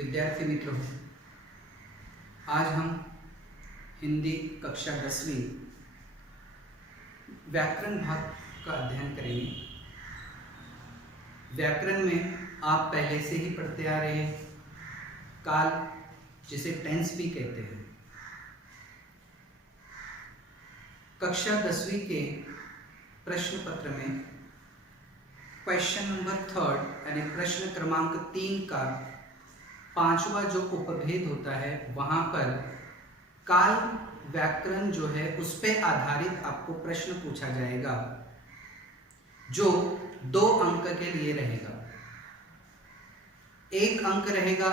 विद्यार्थी मित्रों, आज हम हिंदी कक्षा 10वीं व्याकरण भाग का अध्ययन करेंगे। व्याकरण में आप पहले से ही पढ़ते आ रहे हैं काल, जिसे टेंस भी कहते हैं। कक्षा 10वीं के प्रश्न पत्र में क्वेश्चन नंबर 3 यानी प्रश्न क्रमांक 3 का 5वां जो उपभेद होता है, वहां पर काल व्याकरण जो है उस पर आधारित आपको प्रश्न पूछा जाएगा, जो 2 अंक के लिए रहेगा। 1 अंक रहेगा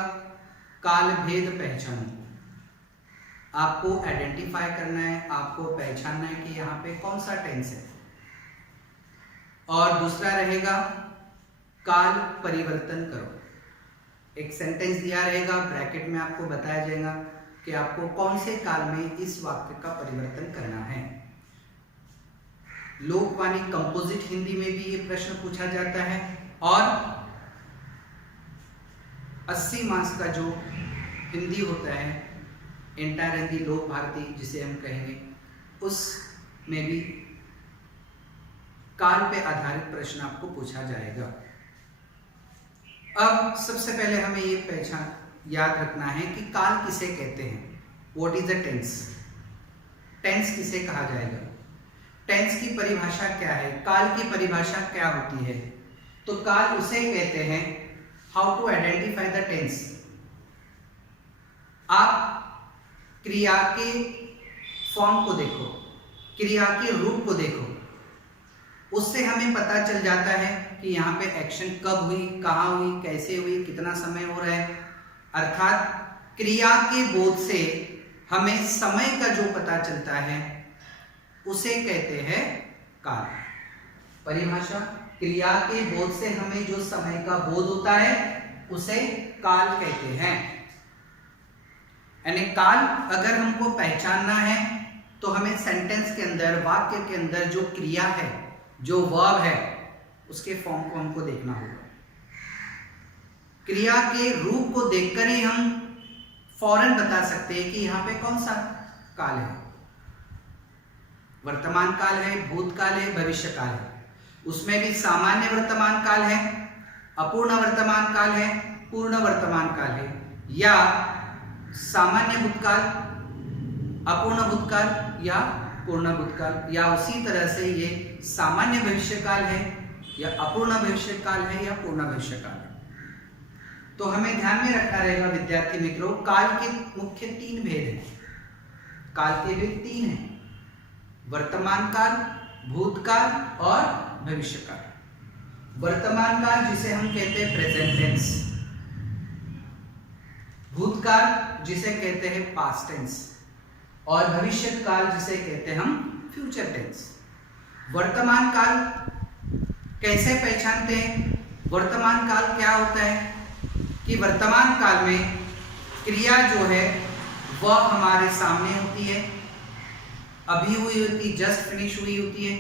काल भेद पहचानो। आपको आइडेंटिफाई करना है, आपको पहचानना है कि यहाँ पे कौन सा टेंस है। और दूसरा रहेगा काल परिवर्तन करो। एक सेंटेंस दिया रहेगा, ब्रैकेट में आपको बताया जाएगा कि आपको कौन से काल में इस वाक्य का परिवर्तन करना है। लोकवाणी कंपोजिट हिंदी में भी ये प्रश्न पूछा जाता है और 80 मार्क्स का जो हिंदी होता है, एंटायर हिंदी लोक भारती जिसे हम कहेंगे, उसमें भी काल पे आधारित प्रश्न आपको पूछा जाएगा। अब सबसे पहले हमें ये पहचान याद रखना है कि काल किसे कहते हैं। What is the tense? Tense किसे कहा जाएगा? टेंस की परिभाषा क्या है? काल की परिभाषा क्या होती है? तो काल उसे कहते हैं, how to identify the tense. आप क्रिया के फॉर्म को देखो, क्रिया के रूप को देखो, उससे हमें पता चल जाता है कि यहाँ पे एक्शन कब हुई, कहाँ हुई, कैसे हुई, कितना समय हो रहा है। अर्थात क्रिया के बोध से हमें समय का जो पता चलता है उसे कहते हैं काल। परिभाषा, क्रिया के बोध से हमें जो समय का बोध होता है उसे काल कहते हैं। यानी काल अगर हमको पहचानना है तो हमें सेंटेंस के अंदर, वाक्य के अंदर जो क्रिया है, जो वर्ब है, उसके फॉर्म को हमको देखना होगा। क्रिया के रूप को देखकर ही हम फौरन बता सकते हैं कि यहाँ पे कौन सा काल है। वर्तमान काल है, भूतकाल है, भविष्य काल है। उसमें भी सामान्य वर्तमान काल है, अपूर्ण वर्तमान काल है, पूर्ण वर्तमान काल है, या सामान्य भूतकाल, अपूर्ण भूतकाल या पूर्ण भूतकाल, या उसी तरह से ये सामान्य भविष्य काल है या अपूर्ण भविष्य काल है या पूर्ण भविष्य काल है। तो हमें ध्यान में रखना रहेगा विद्यार्थी मित्रों, काल के मुख्य 3 भेद हैं। काल के भेद 3 हैं, वर्तमान काल, भूतकाल और भविष्य काल। वर्तमान काल जिसे हम कहते हैं प्रेजेंट टेंस, भूतकाल जिसे कहते हैं पास्ट टेंस, और भविष्य काल जिसे कहते हैं हम फ्यूचर टेंस। वर्तमान काल कैसे पहचानते हैं? वर्तमान काल क्या होता है कि वर्तमान काल में क्रिया जो है वह हमारे सामने होती है, अभी हुई होती, जस्ट फिनिश हुई होती है।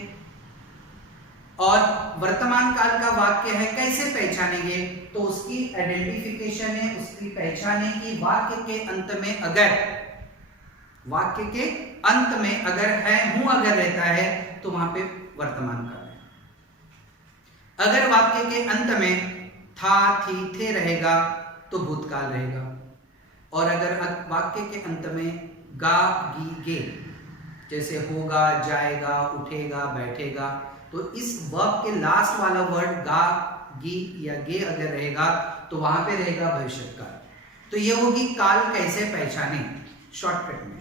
और वर्तमान काल का वाक्य है, कैसे पहचानेंगे? तो उसकी आइडेंटिफिकेशन है, उसकी पहचान है कि वाक्य के अंत में अगर है, हूं अगर रहता है तो वहां पे वर्तमान काल है। अगर वाक्य के अंत में था, थी, थे रहेगा तो भूतकाल रहेगा। और अगर वाक्य के अंत में गा, गी, गे जैसे होगा, जाएगा, उठेगा, बैठेगा, तो इस वर्ब के लास्ट वाला वर्ड गा, गी या गे अगर रहेगा तो वहां पे रहेगा भविष्य काल। तो ये होगी काल कैसे पहचाने शॉर्टकट में।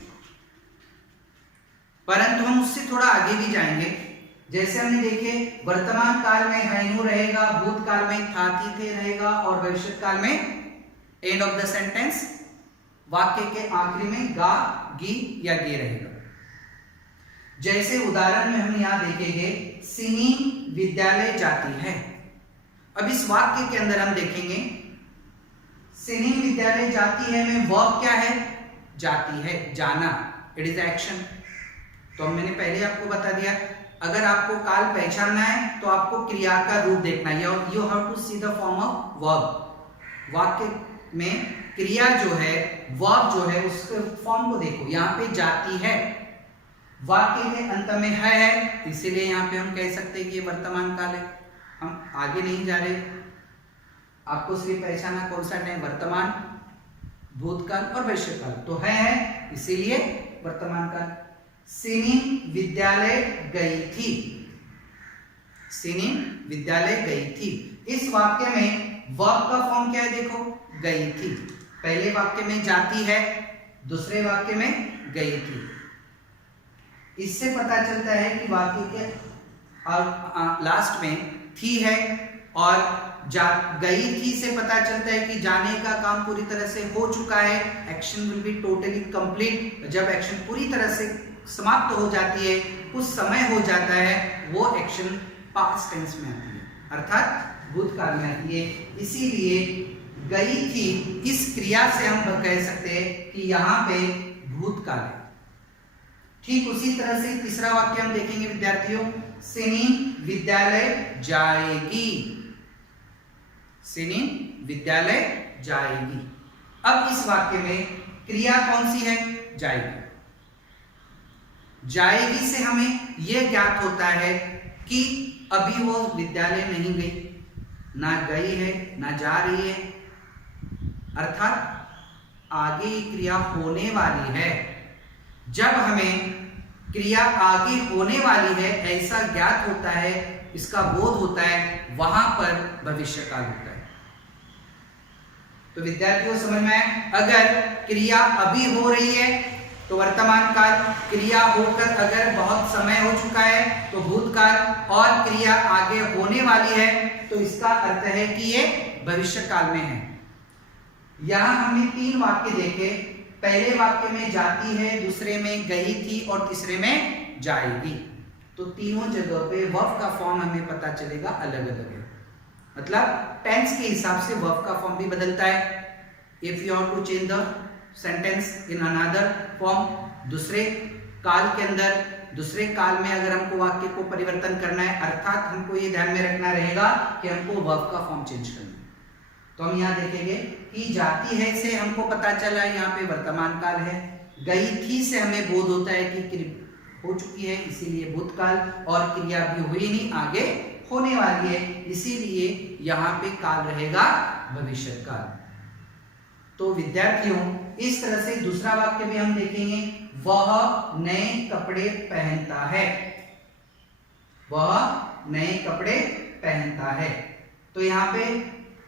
परंतु हम उससे थोड़ा आगे भी जाएंगे। जैसे हमने देखे, वर्तमान काल में है, रहेगा, भूतकाल में था, थी, थे रहेगा, और भविष्य काल में एंड ऑफ द सेंटेंस, वाक्य के आखिरी में गा, गी या गे रहेगा। जैसे उदाहरण में हम यहां देखेंगे, सिनी विद्यालय जाती है। अब इस वाक्य के अंदर हम देखेंगे, सिनी विद्यालय जाती है में वर्ब क्या है? जाती है, जाना, इट इज एक्शन। तो मैंने पहले आपको बता दिया, अगर आपको काल पहचानना है तो आपको क्रिया का रूप देखना है। You have to see the form of verb. वाक्य में क्रिया जो है, वर्ब जो है, उसके फॉर्म को देखो। यहाँ पे जाती है, वाक्य के अंत में है, इसीलिए यहाँ पे हम कह सकते हैं कि ये वर्तमान काल है। हम आगे नहीं जा रहे, आपको सिर्फ पहचाना कौन सा टाइम, वर्तमान, भूतकाल और भविष्यकाल। तो है इसीलिए वर्तमान काल। सिनी विद्यालय गई थी, सिनी विद्यालय गई थी। इस वाक्य में वर्ब का फॉर्म क्या है, देखो, गई थी। पहले वाक्य में जाती है, दूसरे वाक्य में गई थी। इससे पता चलता है कि वाक्य के और लास्ट में थी है, और गई थी से पता चलता है कि जाने का काम पूरी तरह से हो चुका है। Action will be totally complete. जब एक्शन पूरी तरह से समाप्त हो जाती है, कुछ समय हो जाता है, वो एक्शन पास्ट टेंस में आती है, अर्थात भूतकाल में आती है। इसीलिए गई थी, इस क्रिया से हम कह सकते हैं कि यहाँ पे भूतकाल है। ठीक उसी तरह से तीसरा वाक्य हम देखेंगे विद्यार्थियों, सिनी विद्यालय जाएगी, सिनी विद्यालय जाएगी। अब इस वाक्य में क्रिया कौन सी है, जाएगी। जाएगी से हमें यह ज्ञात होता है कि अभी वो विद्यालय नहीं गई, ना गई है ना जा रही है, अर्थात आगे क्रिया होने वाली है। जब हमें क्रिया आगे होने वाली है ऐसा ज्ञात होता है, इसका बोध होता है, वहां पर भविष्यकाल होता है। तो विद्यार्थियों समझ में आए, अगर क्रिया अभी हो रही है तो वर्तमान काल, क्रिया होकर अगर बहुत समय हो चुका है तो भूतकाल, और क्रिया आगे होने वाली है तो इसका अर्थ है कि ये भविष्य काल में है। यहां हमने 3 वाक्य देखे, पहले वाक्य में जाती है, दूसरे में गई थी और तीसरे में जाएगी। तो तीनों जगह पे वर्ब का फॉर्म हमें पता चलेगा अलग अलग है, मतलब टेंस के हिसाब से वर्ब का फॉर्म भी बदलता है। If you are to change the sentence in another form, दूसरे काल के अंदर, दूसरे काल में अगर हमको वाक्य को परिवर्तन करना है, अर्थात हमको ये ध्यान में रखना रहेगा कि हमको वर्ब का फॉर्म चेंज करना है। तो हम यहाँ देखेंगे कि जाती है से हमको पता चला यहाँ पे वर्तमान काल है, गई थी से हमें बोध होता है कि हो चुकी है, इसीलिए भूतकाल, और क्रिया भी हुई नहीं, आगे होने वाली है, इसीलिए यहाँ पे काल रहेगा भविष्य काल। तो विद्यार्थियों इस तरह से दूसरा वाक्य भी हम देखेंगे, वह नए कपड़े पहनता है, वह नए कपड़े पहनता है। तो यहाँ पे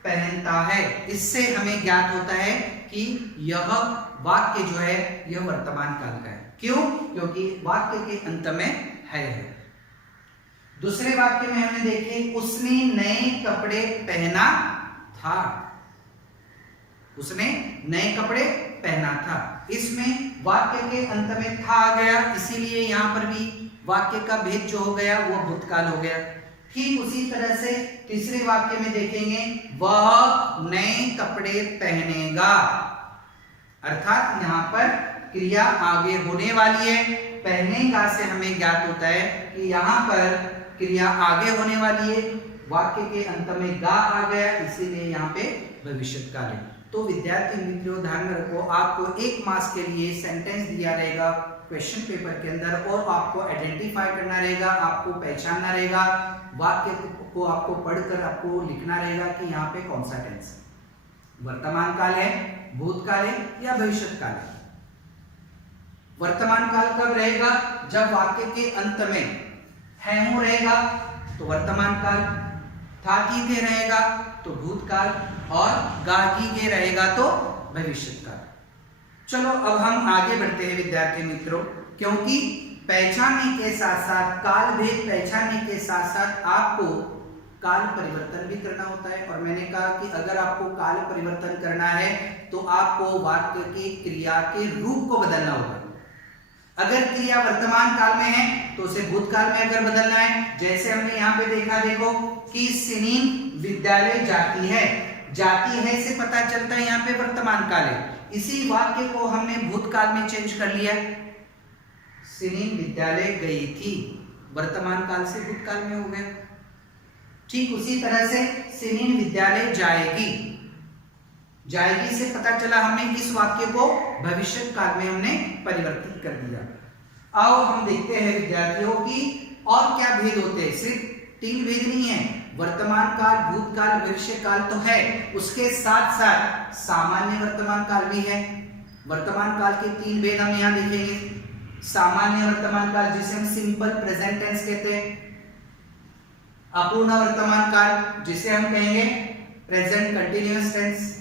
पहनता है, इससे हमें ज्ञात होता है कि यह वाक्य जो है यह वर्तमान काल का है। क्यों? क्योंकि वाक्य के अंत में है। दूसरे वाक्य में हमने देखे, उसने नए कपड़े पहना था, उसने नए कपड़े पहना था। इसमें वाक्य के अंत में था आ गया, इसीलिए यहां पर भी वाक्य का भेद जो हो गया वो भूतकाल हो गया। ठीक उसी तरह से तीसरे वाक्य में देखेंगे, वह नए कपड़े पहनेगा, अर्थात यहां पर क्रिया आगे होने वाली है। पहनेगा से हमें ज्ञात होता है कि यहां पर क्रिया आगे होने वाली है, वाक्य के अंत में गा आ गया, इसीलिए यहाँ पे भविष्यकाल है। तो विद्यार्थी मित्रों ध्यान में रखो, आपको 1 मार्क्स के लिए सेंटेंस दिया रहेगा क्वेश्चन पेपर के अंदर, और आपको आइडेंटिफाई करना रहेगा, आपको पहचानना रहेगा, वाक्य को आपको पढ़कर आपको लिखना रहेगा कि यहाँ पे कौन सा टेंस है, वर्तमान काल है, भूतकाल है या भविष्य काल है। वर्तमान काल कब रहेगा? जब वाक्य के अंत में है हो रहेगा तो वर्तमान काल, था की थे रहेगा तो भूतकाल, और गा की गे रहेगा तो भविष्य काल। चलो अब हम आगे बढ़ते हैं विद्यार्थी मित्रों, क्योंकि पहचानने के साथ साथ, काल भेद पहचानने के साथ साथ आपको काल परिवर्तन भी करना होता है। और मैंने कहा कि अगर आपको काल परिवर्तन करना है तो आपको वाक्य की क्रिया के रूप को बदलना होगा। अगर क्रिया वर्तमान काल में है तो उसे भूतकाल में अगर बदलना है, जैसे हमने यहाँ पे देखा, देखो कि सिनी विद्यालय जाती है, जाती है से पता चलता है यहाँ पे वर्तमान काल है, इसी वाक्य को हमने भूतकाल में चेंज कर लिया, सिनी विद्यालय गई थी, वर्तमान काल से भूतकाल में हो गया। ठीक उसी तरह से सिनी विद्यालय जाएगी, जाएगी से पता चला हमने इस वाक्य को भविष्य काल में हमने परिवर्तित कर दिया। आओ हम देखते हैं विद्यार्थियों की और क्या भेद होते हैं। सिर्फ 3 भेद नहीं है, वर्तमान काल, भूतकाल, भविष्य काल तो है, उसके साथ साथ सामान्य वर्तमान काल भी है। वर्तमान काल के 3 भेद हम यहाँ देखेंगे। सामान्य वर्तमान काल जिसे हम सिंपल प्रेजेंट टेंस कहते हैं, अपूर्ण वर्तमान काल जिसे हम कहेंगे प्रेजेंट कंटिन्यूअस टेंस,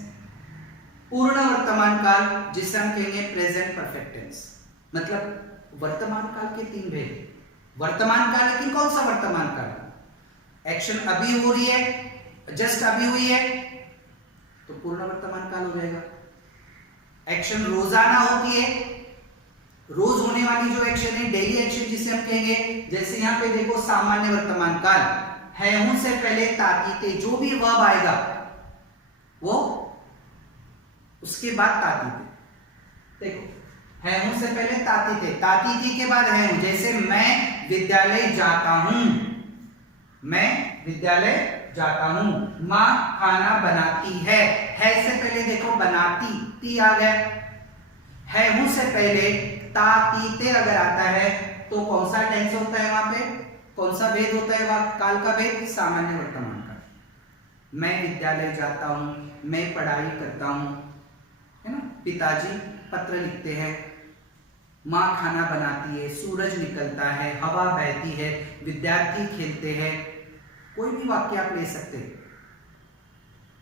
पूर्ण वर्तमान काल जिसे हम कहेंगे प्रेजेंट परफेक्ट टेंस। मतलब वर्तमान काल के 3 भेद। वर्तमान काल, लेकिन कौन सा वर्तमान काल? एक्शन अभी हो रही है, जस्ट अभी हुई है तो पूर्ण वर्तमान काल हो जाएगा। एक्शन रोजाना होती है, रोज होने वाली जो एक्शन है, डेली एक्शन जिसे हम कहेंगे, जैसे यहां पे देखो सामान्य वर्तमान काल, है हूं से पहले ताती थे, जो भी वर्ब आएगा वो उसके बाद ताती थे। देखो है हूं से पहले ताती थे, ताती थी के बाद है हूं। जैसे मैं विद्यालय जाता हूं, मैं विद्यालय जाता हूं। मां खाना बनाती है से पहले देखो बनाती, ती आ गया। है हूं से पहले तातीते अगर आता है तो कौन सा टेंस होता है? वहां पे कौन सा भेद होता है? वहां काल का भेद सामान्य वर्तमान काल। मैं विद्यालय जाता हूं, मैं पढ़ाई करता हूं, है ना। पिताजी पत्र लिखते हैं, मां खाना बनाती है, सूरज निकलता है, हवा बहती है, विद्यार्थी खेलते हैं। कोई भी वाक्य आप ले सकते हैं।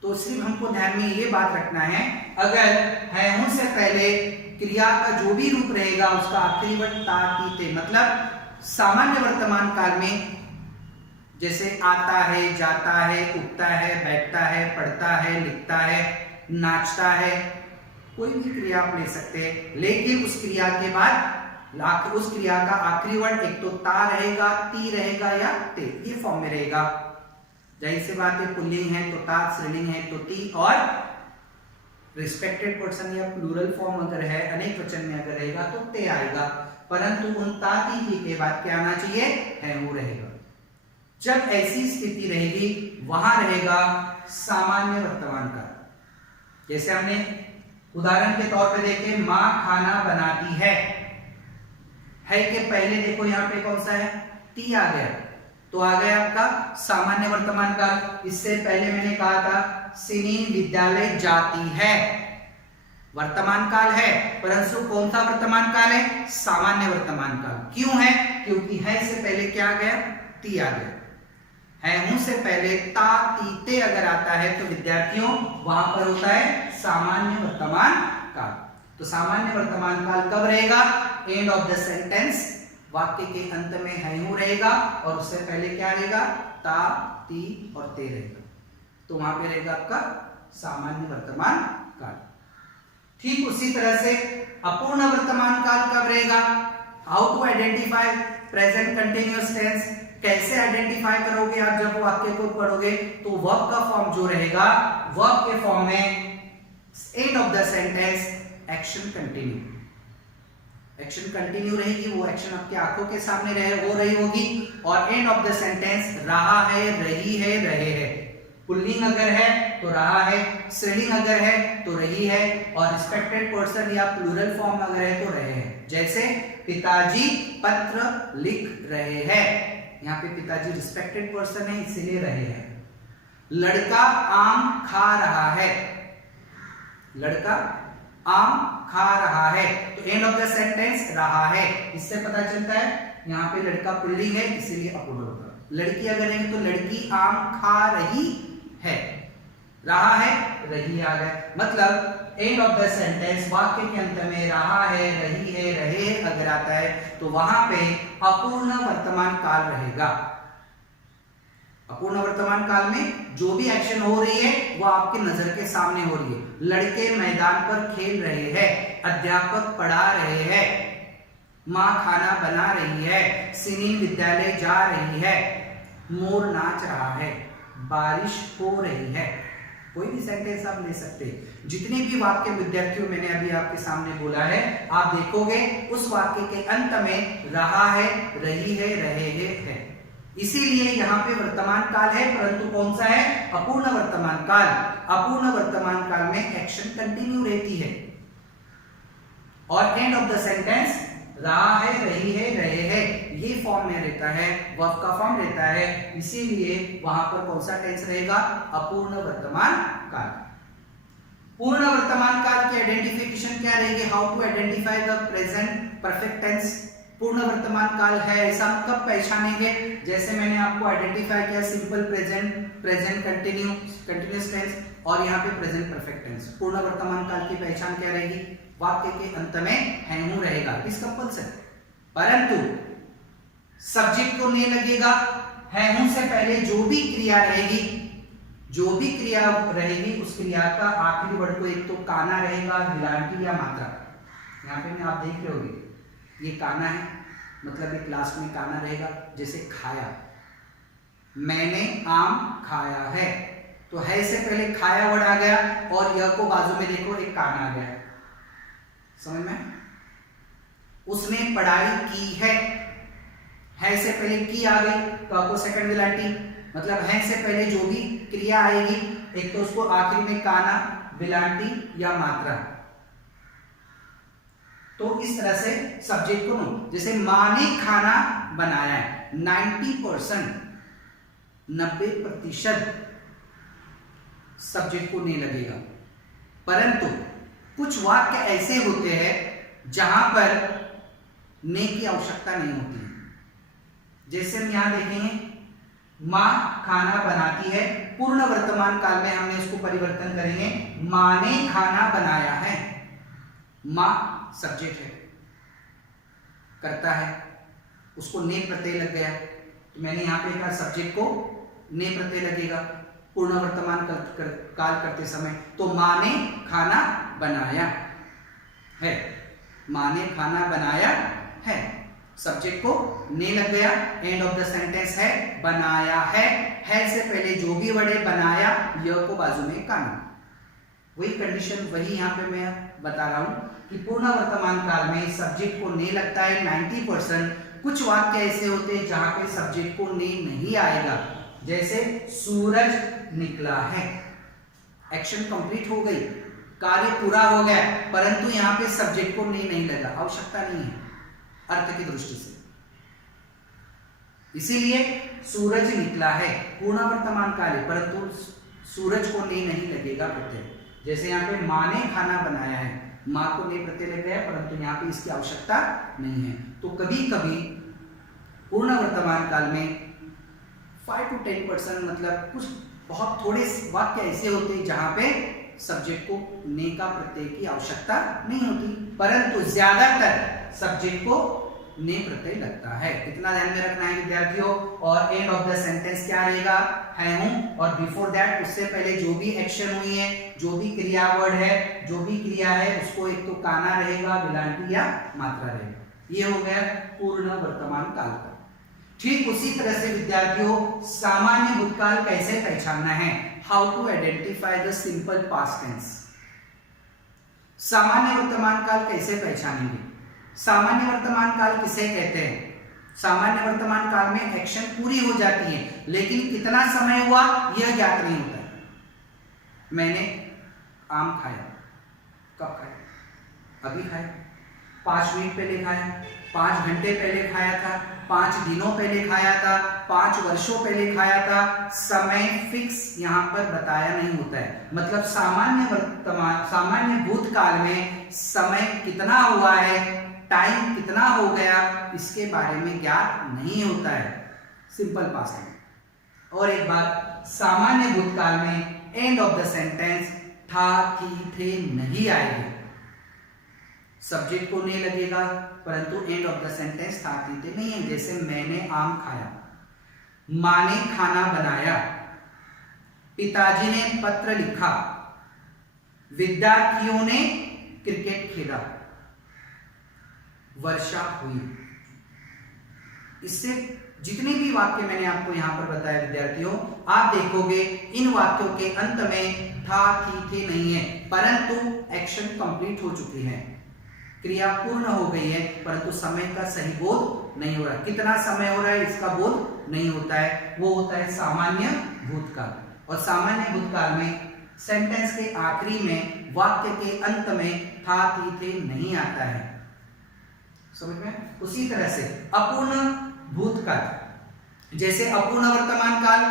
तो सिर्फ हमको ध्यान में ये बात रखना है, अगर है हूं से पहले क्रिया का जो भी रूप रहेगा उसका आखिरी वर्ड ता ती ते, मतलब सामान्य वर्तमान काल में जैसे आता है, जाता है, उठता है, बैठता है, पढ़ता है, लिखता है, नाचता है, कोई भी क्रिया आप ले सकते हैं। लेकिन उस क्रिया के बाद उस क्रिया का आखिरी वर्ड एक तो ता रहेगा, ती रहेगा या ते, ये फॉर्म में रहेगा। जाहिर सी बात है, पुल्लिंग है तो ता, स्त्रीलिंग है तो ती, और रिस्पेक्टेड पर्सन या प्लूरल फॉर्म अगर है, अनेक वचन में अगर रहेगा तो ते आएगा। परंतु उन ता ती के बाद क्या आना चाहिए? है हूं रहेगा। जब ऐसी स्थिति रहेगी वहां रहेगा सामान्य वर्तमान काल। जैसे हमने उदाहरण के तौर पे देखें, मां खाना बनाती है के पहले देखो यहां पे कौन सा है? ती आ गया, तो आ गया आपका सामान्य वर्तमान काल। इससे पहले मैंने कहा था सिनी विद्यालय जाती है, वर्तमान काल है, परंतु कौन सा वर्तमान काल है? सामान्य वर्तमान काल। क्यों है? क्योंकि है से पहले क्या आ गया? ती आ गया। है हूं से पहले ता ती ते अगर आता है तो विद्यार्थियों वहां पर होता है सामान्य वर्तमान काल। तो सामान्य वर्तमान काल कब रहेगा? एंड ऑफ द सेंटेंस, वाक्य के अंत में है हूं रहेगा और उससे पहले क्या रहेगा? ता ती और ते रहेगा, तो वहां पे रहेगा आपका सामान्य वर्तमान काल। ठीक उसी तरह से अपूर्ण वर्तमान काल कब रहेगा? How to identify present continuous tense, कैसे आइडेंटिफाई करोगे आप? जब वाक्य को पढ़ोगे तो वर्ब का फॉर्म जो रहेगा, वर्ब के फॉर्म में end of the sentence action continue, action continue रहेगी, वो एक्शन आपकी आंखों के सामने हो रही होगी। और एंड ऑफ द सेंटेंस रहा है, रही है, रहे हैं। पुल्लिंग अगर है तो रहा है, स्त्रीलिंग अगर है तो रही है, और रिस्पेक्टेड पर्सन या प्लूरल फॉर्म अगर है तो रहे हैं। जैसे पिताजी पत्र लिख रहे हैं, यहाँ पे पिताजी रिस्पेक्टेड पर्सन है इसीलिए रहे हैं। लड़का आम खा रहा है, लड़का आम खा रहा है, तो एंड ऑफ द सेंटेंस रहा है। इससे पता चलता है यहाँ पे लड़का पुल्लिंग है इसीलिए अपूर्ण होगा। लड़की अगर है तो लड़की आम खा रही है, रहा है, रही आ गया। मतलब एंड ऑफ द सेंटेंस, वाक्य के अंत में रहा है, रही है, रहे अगर आता है तो वहां पे अपूर्ण वर्तमान काल रहेगा। अपूर्ण वर्तमान काल में जो भी एक्शन हो रही है वो आपके नजर के सामने हो रही है। लड़के मैदान पर खेल रहे हैं, अध्यापक पढ़ा रहे हैं, मां खाना बना रही है, सिनी विद्यालय जा रही है, मोर नाच रहा है, बारिश हो रही है। कोई भी सेंटेंस आप ले सकते हैं। जितने भी वाक्य विद्यार्थियों मैंने अभी आपके सामने बोला है, आप देखोगे उस वाक्य के अंत में रहा है, रही है, रहे हैं है। इसीलिए यहाँ पे वर्तमान काल है, परंतु कौन सा है? अपूर्ण वर्तमान काल। अपूर्ण वर्तमान काल में एक्शन कंटिन्यू रहती है और एंड ऑफ द सेंटेंस रहा है, रही है, रहे हैं, ये फॉर्म में रहता है, वर्ब का फॉर्म रहता है। इसीलिए वहां पर कौन सा टेंस रहेगा? अपूर्ण वर्तमान काल। पूर्ण वर्तमान काल की आइडेंटिफिकेशन क्या रहेगी? How to identify the present perfect tense. पूर्ण वर्तमान काल है ऐसा हम कब पहचानेंगे? जैसे मैंने आपको आइडेंटिफाई किया simple present, present continuous tense और यहाँ पे प्रेजेंट परफेक्ट टेंस। पूर्ण वर्तमान काल की पहचान क्या रहेगी? वाक्य के अंत में है हूं रहेगा, इस कंपल्सरी, परंतु सब्जेक्ट को नहीं लगेगा। है हूं से पहले जो भी क्रिया रहेगी, जो भी क्रिया रहेगी उस क्रिया का आखिरी वर्ड को एक तो काना रहेगा, विलांटी या मात्रा। यहाँ पे आप देख रहे होगे ये काना है, मतलब एक लास्ट में काना रहेगा। जैसे खाया, मैंने आम खाया है, तो है से पहले खाया वर्ड आ गया और यह को बाजू में देखो एक काना आ गया, समझ में? उसने पढ़ाई की है से पहले की आ गई तो आपको सेकंड विलांटी, मतलब है से पहले जो भी क्रिया आएगी एक तो उसको आखिरी में काना, विलांटी या मात्रा। तो इस तरह से सब्जेक्ट को नो। जैसे मां ने खाना बनाया है, 90%, 90% सब्जेक्ट को नहीं लगेगा, परंतु कुछ वाक्य ऐसे होते हैं जहां पर ने की आवश्यकता नहीं होती है। जैसे हम यहां देखेंगे मां खाना बनाती है, पूर्ण वर्तमान काल में हमने इसको परिवर्तन करेंगे, मां ने खाना बनाया है। मां सब्जेक्ट है, करता है, उसको ने प्रत्यय लग गया, तो मैंने यहां पे कहा सब्जेक्ट को ने प्रत्यय लगेगा पूर्ण वर्तमान काल करते समय। तो मां ने खाना बनाया है, मां ने खाना बनाया है, सब्जेक्ट को ने लग गया, एंड ऑफ द सेंटेंस है बनाया है से पहले जो भी वर्ड है बनाया, य को बाजू में काना। वही कंडीशन वही यहाँ पे मैं बता रहा हूं कि पूर्ण वर्तमान काल में सब्जेक्ट को ने लगता है 90%। कुछ वाक्य ऐसे होते हैं जहां पे सब्जेक्ट को ने नहीं आएगा, जैसे सूरज निकला है, एक्शन कंप्लीट हो गई, कार्य पूरा हो गया, परंतु यहाँ पे सब्जेक्ट को नहीं लगा, आवश्यकता नहीं है अर्थ की दृष्टि से। इसीलिए सूरज निकला है पूर्ण वर्तमान काल है, परंतु सूरज को नहीं लगेगा प्रत्यय। जैसे यहाँ पे मां ने खाना बनाया है, मां को ने प्रत्यय लग गया, परंतु यहाँ पे इसकी आवश्यकता नहीं है। तो कभी कभी पूर्ण वर्तमान काल में 5 to 10%, मतलब कुछ बहुत थोड़े वाक्य ऐसे होते हैं जहां पे सब्जेक्ट को ने का प्रत्यय की आवश्यकता नहीं होती, परंतु ज्यादातर सब्जेक्ट को ने प्रत्यय लगता है। इतना ध्यान में रखना है विद्यार्थियों। और एंड ऑफ द सेंटेंस क्या रहेगा? है हूं, और बिफोर दैट उससे पहले जो भी एक्शन हुई है, जो भी क्रिया वर्ड है, जो भी क्रिया है, उसको एक तो काना रहेगा, विलांटी या मात्रा रहेगा। ये हो गया पूर्ण वर्तमान काल का। ठीक उसी तरह से विद्यार्थियों सामान्य भूतकाल कैसे पहचानना है? How to identify the simple past tense. सामान्य वर्तमान काल कैसे पहचानेंगे? सामान्य वर्तमान काल किसे कहते हैं? सामान्य वर्तमान काल में एक्शन पूरी हो जाती है, लेकिन कितना समय हुआ यह ज्ञात नहीं होता। मैंने आम खाया, कब खाया? अभी खाया, 5 मिनट पहले खाया, 5 घंटे पहले खाया था, 5 दिनों पहले खाया था, 5 वर्षों पहले खाया था। समय फिक्स यहाँ पर बताया नहीं होता है। मतलब सामान्य भूतकाल में समय कितना हुआ है, टाइम कितना हो गया, इसके बारे में ज्ञात नहीं होता है, सिंपल पास्ट में। और एक बात, सामान्य भूतकाल में एंड ऑफ द सेंटेंस था, थी, थे नहीं आएगी। सब्जेक्ट को नहीं लगेगा, परंतु एंड ऑफ द सेंटेंस था, थी, थे नहीं है। जैसे मैंने आम खाया, मां ने खाना बनाया, पिताजी ने पत्र लिखा, विद्यार्थियों ने क्रिकेट खेला, वर्षा हुई। इससे जितने भी वाक्य मैंने आपको यहां पर बताया विद्यार्थियों, आप देखोगे इन वाक्यों के अंत में था, थी, थे नहीं है, परंतु एक्शन कंप्लीट हो चुकी है। क्रिया पूर्ण हो गई है परंतु समय का सही बोध नहीं हो रहा। कितना समय हो रहा है इसका बोध नहीं होता है, वो होता है सामान्य भूतकाल। और सामान्य भूतकाल में सेंटेंस के आखिरी में, वाक्य के अंत में था थी थे नहीं आता है, समझ में। उसी तरह से अपूर्ण भूतकाल, जैसे अपूर्ण वर्तमान काल,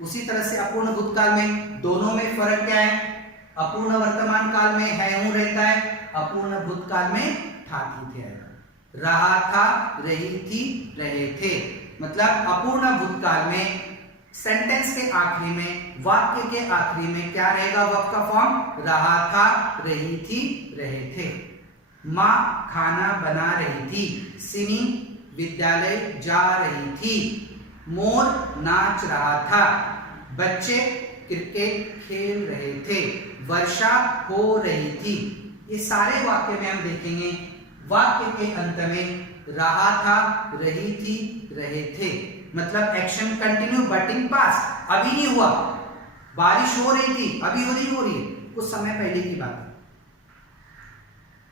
उसी तरह से अपूर्ण भूतकाल में दोनों में फर्क क्या है? अपूर्ण वर्तमान काल में है हूं रहता है, अपूर्ण भूतकाल में था थी थे आएगा। रहा था, रही थी, रहे थे। मतलब अपूर्ण भूतकाल में सेंटेंस के आखिरी में, वाक्य के आखिरी में क्या रहेगा? वर्ब का फॉर्म रहा था, रही थी, रहे थे। माँ खाना बना रही थी, सिनी विद्यालय जा रही थी, मोर नाच रहा था, बच्चे क्रिकेट खेल रहे थे, वर्षा हो रही थी। ये सारे वाक्य में हम देखेंगे वाक्य के अंत में रहा था, रही थी, रहे थे। मतलब action continue but in past, अभी नहीं हुआ। बारिश हो रही थी, अभी हो रही है, कुछ समय पहले की बात है।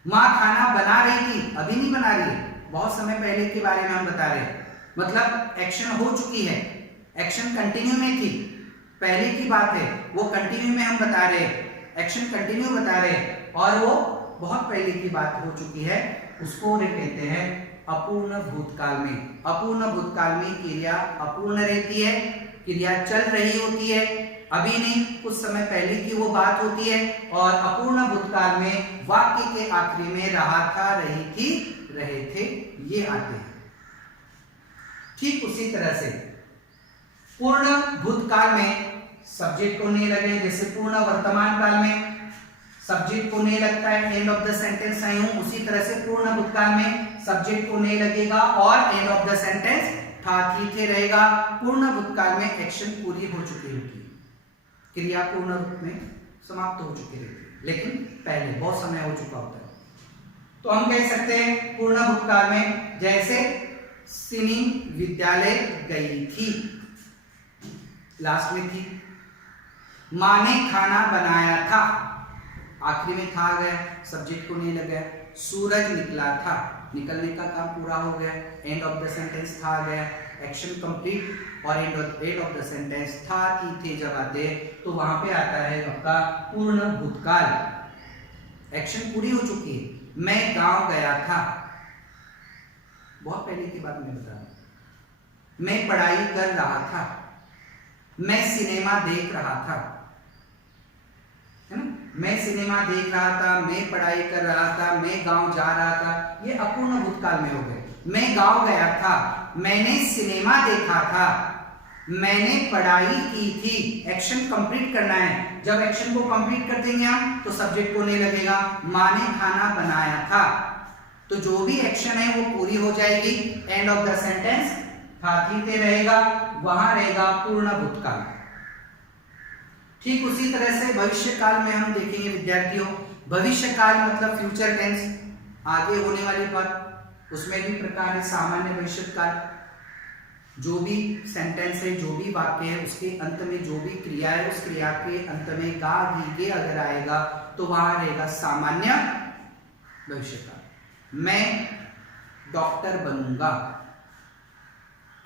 माँ खाना बना रही थी, अभी नहीं बना रही है, बहुत समय पहले के बारे में हम बता रहे हैं। मतलब एक्शन हो चुकी है, एक्शन कंटिन्यू में थी, पहले की बात है, वो कंटिन्यू में हम बता रहे हैं, एक्शन कंटिन्यू बता रहे हैं और वो बहुत पहले की बात हो चुकी है, उसको कहते हैं अपूर्ण भूतकाल में। अपूर्ण भूतकाल में क्रिया अपूर्ण रहती है, क्रिया चल रही होती है, अभी नहीं, कुछ समय पहले की वो बात होती है। और अपूर्ण भूतकाल में वाक्य के आखिरी में रहा था, रही थी, रहे थे, ये आते हैं। ठीक उसी तरह से पूर्ण भूतकाल में सब्जेक्ट को नहीं लगे, जैसे पूर्ण वर्तमान काल में सब्जेक्ट को नहीं लगता है, end of the sentence I हूं, उसी तरह से पूर्ण भूतकाल में सब्जेक्ट को नहीं लगेगा और एंड ऑफ द सेंटेंस था थी थे रहेगा। पूर्ण भूतकाल में एक्शन पूरी हो चुकी होगी, क्रिया पूर्ण रूप में समाप्त हो चुकी रहती है, लेकिन पहले बहुत समय हो चुका होता है। तो हम कह सकते हैं पूर्ण भूतकाल में, जैसे सिनी विद्यालय गई थी, लास्ट में थी। माँ ने खाना बनाया था, आखिरी में था गया, सब्जेक्ट को नहीं लगा। सूरज निकला था, निकलने का काम पूरा हो गया, एंड ऑफ द सेंटेंस था गया, एक्शन कंप्लीट। और एंड ऑफ द सेंटेंस था थी थे जब आते तो वहां पे आता है आपका पूर्ण भूतकाल, एक्शन पूरी हो चुकी है। मैं गांव गया था, बहुत पहले की बात मैं बता रहा हूं। मैं पढ़ाई कर रहा था, मैं सिनेमा देख रहा था, है ना? मैं सिनेमा देख रहा था, मैं पढ़ाई कर रहा था, मैं गांव जा रहा था, ये अपूर्ण भूतकाल में हो गए। मैं गांव गया था, मैंने सिनेमा देखा था, मैंने पढ़ाई की थी, एक्शन कंप्लीट करना है। जब एक्शन को कंप्लीट कर देंगे हम तो सब्जेक्ट को नहीं लगेगा। माँ ने खाना बनाया था, तो जो भी एक्शन है वो पूरी हो जाएगी, एंड ऑफ द सेंटेंस था थी थे रहेगा, वहां रहेगा पूर्ण भूतकाल। ठीक उसी तरह से भविष्य काल में हम देखेंगे विद्यार्थियों, भविष्य काल मतलब फ्यूचर टेंस, आगे होने वाली बात, उसमें भी प्रकार है सामान्य भविष्य काल। जो भी सेंटेंस है, जो भी वाक्य है, उसके अंत में जो भी क्रिया है, उस क्रिया के अंत में गा गी गे अगर आएगा तो वहां रहेगा सामान्य भविष्य काल। मैं डॉक्टर बनूंगा,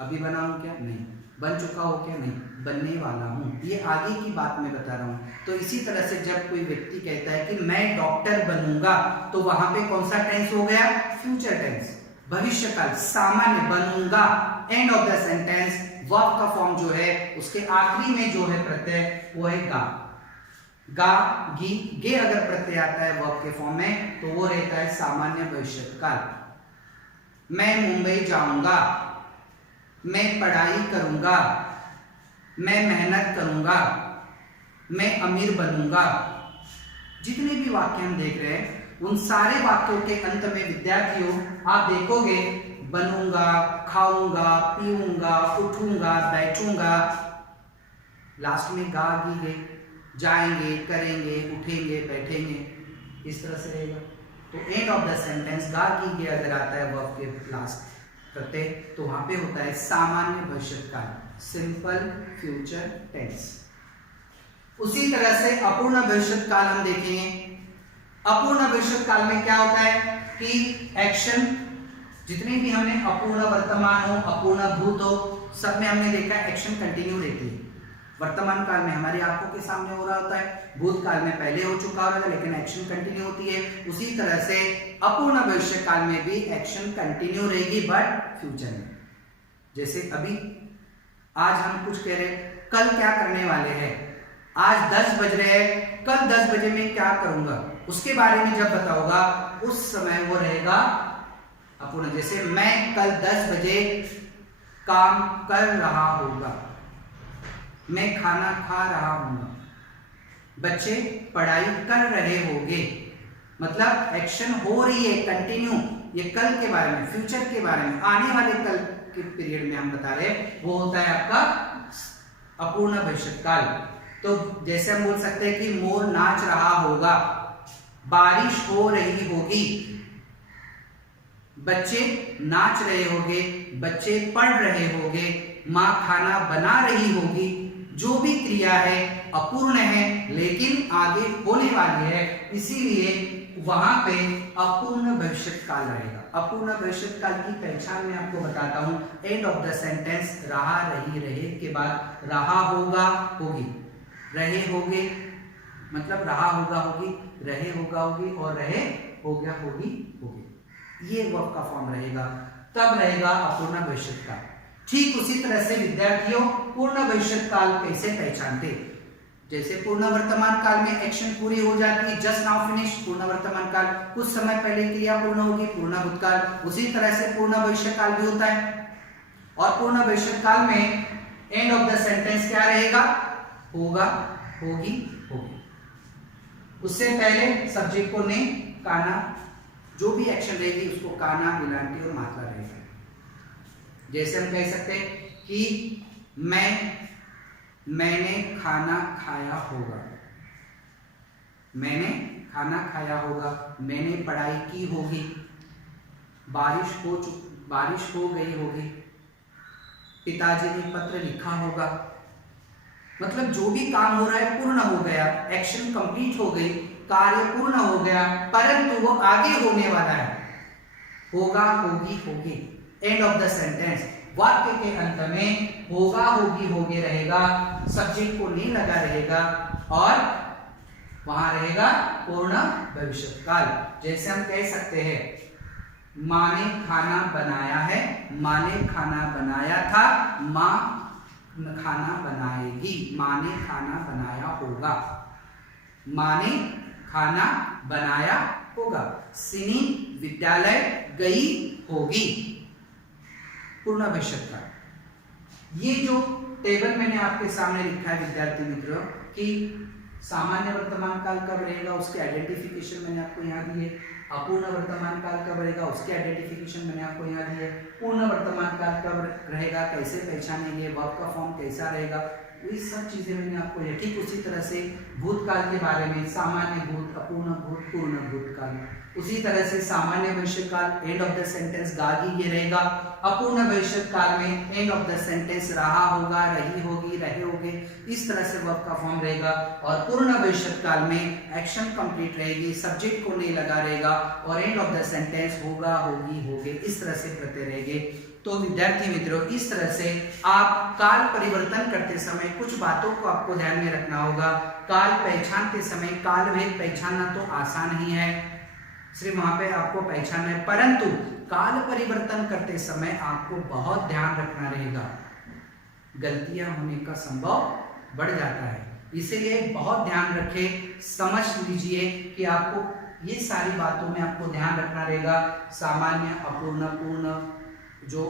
अभी बनाऊं क्या? नहीं। बन चुका हो क्या? नहीं, बनने वाला हूं, ये आगे की बात मैं बता रहा हूं। तो इसी तरह से जब कोई व्यक्ति कहता है कि मैं डॉक्टर बनूंगा, तो वहां पे कौन सा टेंस हो गया? फ्यूचर टेंस, भविष्य काल, सामान्य बनूंगा, end of the sentence, verb का फॉर्म जो है उसके आखिरी में जो है प्रत्यय वो है गा, गा गी गे अगर प्रत्यय आता है वर्ब के फॉर्म में तो वो रहता है सामान्य भविष्य काल। मैं मुंबई जाऊंगा, मैं पढ़ाई करूंगा, मैं मेहनत करूंगा, मैं अमीर बनूंगा। जितने भी वाक्य हम देख रहे हैं उन सारे वाक्यों के अंत में विद्यार्थियों आप देखोगे बनूंगा, खाऊंगा, पीऊंगा, उठूंगा, बैठूंगा, लास्ट में गा गी गे, जाएंगे, करेंगे, उठेंगे, बैठेंगे, इस तरह से रहेगा। तो एंड ऑफ द सेंटेंस गा गी गे अगर आता है वर्ब के लास्ट प्रत्यय तो वहां पे होता है सामान्य भविष्य काल, सिंपल फ्यूचर टेंस। उसी तरह से अपूर्ण भविष्य काल हम देखेंगे। अपूर्ण भविष्य काल में क्या होता है कि एक्शन जितने भी हमने अपूर्ण वर्तमान हो, अपूर्ण भूत हो, सब में हमने देखा है एक्शन कंटिन्यू रहती है। वर्तमान काल में हमारी आंखों के सामने हो रहा होता है, भूतकाल में पहले हो चुका होता है लेकिन एक्शन कंटिन्यू होती है। उसी तरह से अपूर्ण भविष्य काल में भी एक्शन कंटिन्यू रहेगी बट फ्यूचर में। जैसे अभी आज हम कुछ कह रहे हैं, कल क्या करने वाले हैं, आज 10 बज रहे हैं, कल 10 बजे मैं क्या करूंगा, उसके बारे में जब बताऊंगा उस समय वो रहेगा अपूर्ण। जैसे मैं कल 10 बजे काम कर रहा होगा, मैं खाना खा रहा हूँ, बच्चे पढ़ाई कर रहे होंगे, मतलब एक्शन हो रही है कंटिन्यू। ये कल के बारे में, फ्यूचर के बारे में, आने वाले कल के पीरियड में हम बता रहे हैं, वो होता है आपका अपूर्ण भविष्य काल। तो जैसे हम बोल सकते हैं कि मोर नाच रहा होगा, बारिश हो रही होगी, बच्चे नाच रहे होंगे, बच्चे पढ़ रहे होंगे, माँ खाना बना रही होगी। जो भी क्रिया है अपूर्ण है लेकिन आगे होने वाली है, इसीलिए वहां पे अपूर्ण भविष्य काल रहेगा। अपूर्ण भविष्य काल की पहचान मैं आपको बताता हूं। एंड ऑफ द सेंटेंस रहा, रही, रहे के बाद रहा, होगा, होगी, रहे, होगे, मतलब रहा, होगा, होगी, रहे, होगा, होगी और रहे, हो गया, होगी, होगी। ये वर्ब का फॉर्म रहेगा, तब रहेगा अपूर्ण भविष्य काल। ठीक उसी तरह से विद्यार्थियों पूर्ण भविष्य काल कैसे पहचानते, जैसे पूर्ण वर्तमान काल में एक्शन पूरी हो जाती है, जस्ट नाउ फिनिश, पूर्ण वर्तमान काल, कुछ समय पहले क्रिया पूर्ण होगी, पूर्ण भूतकाल। उसी तरह से पूर्ण भविष्य काल भी होता है। और पूर्ण भविष्य काल में एंड ऑफ द सेंटेंस क्या रहेगा, होगा, होगी, होगी। उससे पहले सब्जेक्ट को ने, काना, जो भी एक्शन रहेगी उसको काना, विलांटी और मात्रा रहेगा। जैसे हम कह सकते हैं कि मैंने खाना खाया होगा, मैंने खाना खाया होगा, मैंने पढ़ाई की होगी, बारिश हो गई होगी, पिताजी ने पत्र लिखा होगा। मतलब जो भी काम हो रहा है पूर्ण हो गया, एक्शन कंप्लीट हो गई, कार्य पूर्ण हो गया, परंतु वो आगे होने वाला है, होगा, होगी, होगी। एंड ऑफ द सेंटेंस, वाक्य के अंत में होगा, होगी, होगे रहेगा, सब्जेक्ट को नहीं लगा रहेगा और वहां रहेगा पूर्ण भविष्य काल। जैसे हम कह सकते हैं माँ ने खाना बनाया है, माँ ने खाना बनाया था, माँ खाना बनाएगी, माँ ने खाना बनाया होगा, माँ ने खाना बनाया होगा, सिनी विद्यालय गई होगी। पूर्ण भविष्य काल। ये जो टेबल मैंने आपके सामने लिखा है विद्यार्थी मित्रों कि सामान्य वर्तमान काल कब रहेगा उसके आइडेंटिफिकेशन मैंने आपको यहाँ दी है, अपूर्ण वर्तमान काल कब रहेगा उसके आइडेंटिफिकेशन मैंने आपको यहाँ दी है, पूर्ण वर्तमान काल कब रहेगा, कैसे पहचानेंगे, वर्ब का फॉर्म कैसा रहेगा, ये सब चीजें मैंने आपको ये। ठीक उसी तरह से भूतकाल के बारे में, सामान्य भूत, अपूर्ण भूत, पूर्ण भूतकाल। उसी तरह से सामान्य भविष्य काल एंड ऑफ द सेंटेंस गागी ये रहेगा, अपूर्ण भविष्य काल में एंड ऑफ द सेंटेंस रहा होगा, रही होगी, रहे होगे, इस तरह से वर्ब का फॉर्म रहेगा। और पूर्ण भविष्य काल में एक्शन कंप्लीट रहेगी, सब्जेक्ट को नहीं लगा रहेगा और एंड ऑफ द सेंटेंस होगा, होगी, होगे, इस तरह से प्रत्यय रहेंगे। तो विद्यार्थी मित्रों इस तरह से आप काल परिवर्तन करते समय कुछ बातों को आपको ध्यान में रखना होगा। काल पहचानते समय काल भेद पहचानना तो आसान ही है, सिर्फ वहां पे आपको पहचानना है, परंतु काल परिवर्तन करते समय आपको बहुत ध्यान रखना रहेगा, गलतियां होने का संभव बढ़ जाता है। इसीलिए बहुत ध्यान रखें, समझ लीजिए कि आपको ये सारी बातों में आपको ध्यान रखना रहेगा। सामान्य, अपूर्ण, पूर्ण, जो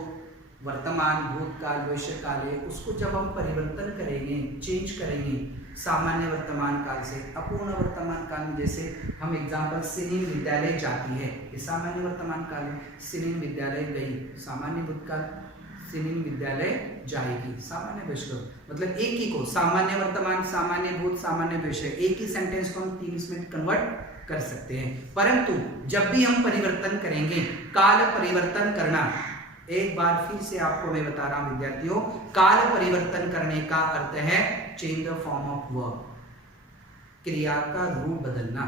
वर्तमान, भूतकाल, भविष्य काल है उसको जब हम परिवर्तन करेंगे, चेंज करेंगे सामान्य वर्तमान काल से अपूर्ण वर्तमान काल में, जैसे हम एग्जांपल सिनीन विद्यालय जाती है, ये सामान्य वर्तमान काल में, सिनीन विद्यालय गई, सामान्य भूतकाल, सिनीन विद्यालय जाएगी, सामान्य भविष्य, मतलब एक ही को सामान्य वर्तमान, सामान्य भूत, सामान्य भविष्य, एक ही सेंटेंस को हम 30 मिनट कन्वर्ट कर सकते हैं। परंतु जब भी हम परिवर्तन करेंगे, काल परिवर्तन करना, एक बार फिर से आपको मैं बता रहा हूं विद्यार्थियों, काल परिवर्तन करने का अर्थ है change the form of verb, क्रिया का रूप बदलना।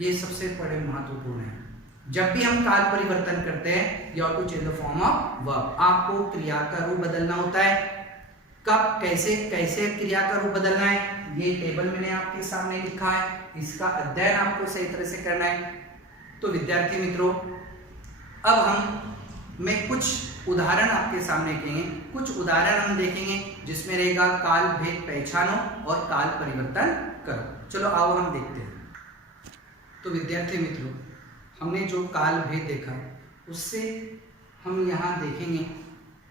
ये सबसे बड़े महत्वपूर्ण है। जब भी हम काल परिवर्तन करते हैं, you have to change the form of verb. आपको क्रिया का रूप बदलना होता है। कब, कैसे कैसे क्रिया का रूप बदलना है, ये टेबल मैंने आपके सामने लिखा है। इसका अध्ययन आपको सही तरह से करना है। तो विद्यार्थी मित्रों, अब मैं कुछ उदाहरण आपके सामने कहेंगे। कुछ उदाहरण हम देखेंगे जिसमें रहेगा काल भेद पहचानो और काल परिवर्तन करो। चलो आओ हम देखते हैं। तो विद्यार्थी मित्रों, हमने जो काल भेद देखा उससे हम यहाँ देखेंगे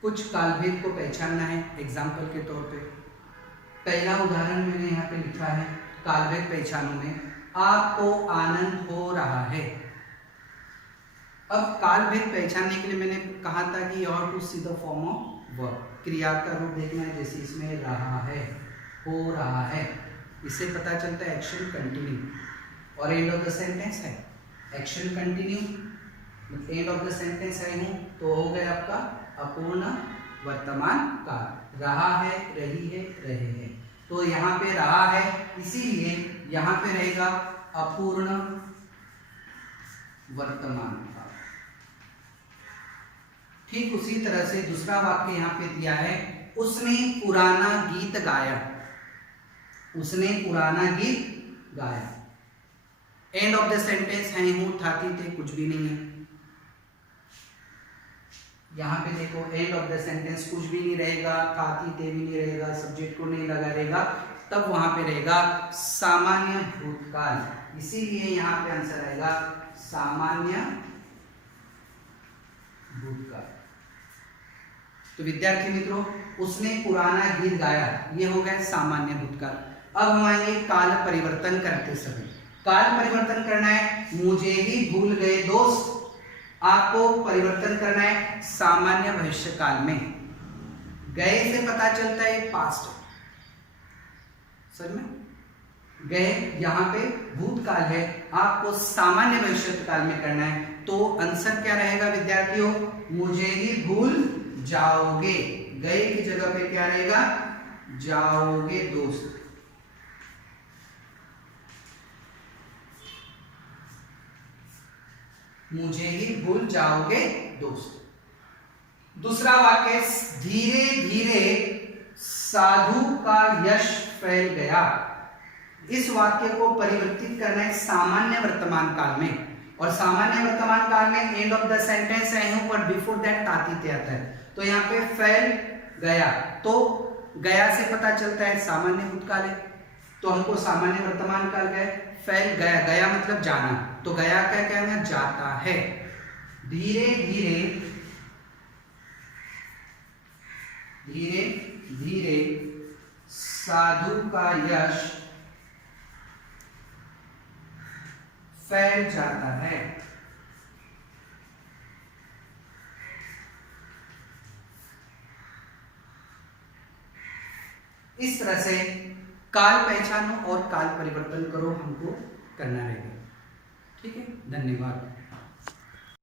कुछ काल भेद को पहचानना है। एग्जाम्पल के तौर पे पहला उदाहरण मैंने यहाँ पे लिखा है, काल भेद पहचानो में आपको आनंद हो रहा है। अब काल भेद पहचानने के लिए मैंने कहा था कि you have to see the form of verb. क्रिया का रूप देखना है, जैसे इसमें रहा है, हो रहा है, इससे पता चलता है एक्शन कंटिन्यू। और एंड ऑफ द सेंटेंस है action continue, end of the sentence है हूं, तो हो गया आपका अपूर्ण वर्तमान काल। रहा है, रही है, रहे हैं। तो यहाँ पे रहा है, इसीलिए यहाँ पे रहेगा अपूर्ण वर्तमान काल। ठीक उसी तरह से दूसरा वाक्य यहाँ पे दिया है, उसने पुराना गीत गाया। उसने पुराना गीत गाया। एंड ऑफ द सेंटेंस है हूं, था, थी, थे, कुछ भी नहीं है। यहाँ पे देखो एंड ऑफ द सेंटेंस कुछ भी नहीं रहेगा, था, थी, थे भी नहीं रहेगा, सब्जेक्ट को नहीं लगा रहेगा, तब वहां पे रहेगा सामान्य भूतकाल। इसीलिए यहाँ पे आंसर आएगा सामान्य भूतकाल। तो विद्यार्थी मित्रों, उसने पुराना गीत गाया, ये हो गया सामान्य भूतकाल। अब हम आएंगे काल परिवर्तन करते समय। काल परिवर्तन करना है, मुझे ही भूल गए दोस्त। आपको परिवर्तन करना है सामान्य भविष्य काल में। गए से पता चलता है पास्ट, समझ में गए, यहाँ पे भूतकाल है, आपको सामान्य भविष्य काल में करना है। तो आंसर क्या रहेगा विद्यार्थियों, मुझे ही भूल जाओगे। गए की जगह पे क्या रहेगा, जाओगे दोस्त। मुझे ही भूल जाओगे दोस्त। दूसरा वाक्य, धीरे धीरे साधु का यश फैल गया। इस वाक्य को परिवर्तित करना है सामान्य वर्तमान काल में। और सामान्य वर्तमान काल में एंड ऑफ द सेंटेंस है हूं, पर बिफोर दैट ताती आता है। तो यहाँ पे फैल गया, तो गया से पता चलता है सामान्य भूतकाल है, तो हमको सामान्य वर्तमान काल गए। फैल गया, गया मतलब जाना, तो गया क्या कहना, जाता है। धीरे धीरे, धीरे धीरे साधु का यश फैल जाता है। इस तरह से काल पहचानो और काल परिवर्तन करो हमको करना रहेगा। ठीक है, धन्यवाद।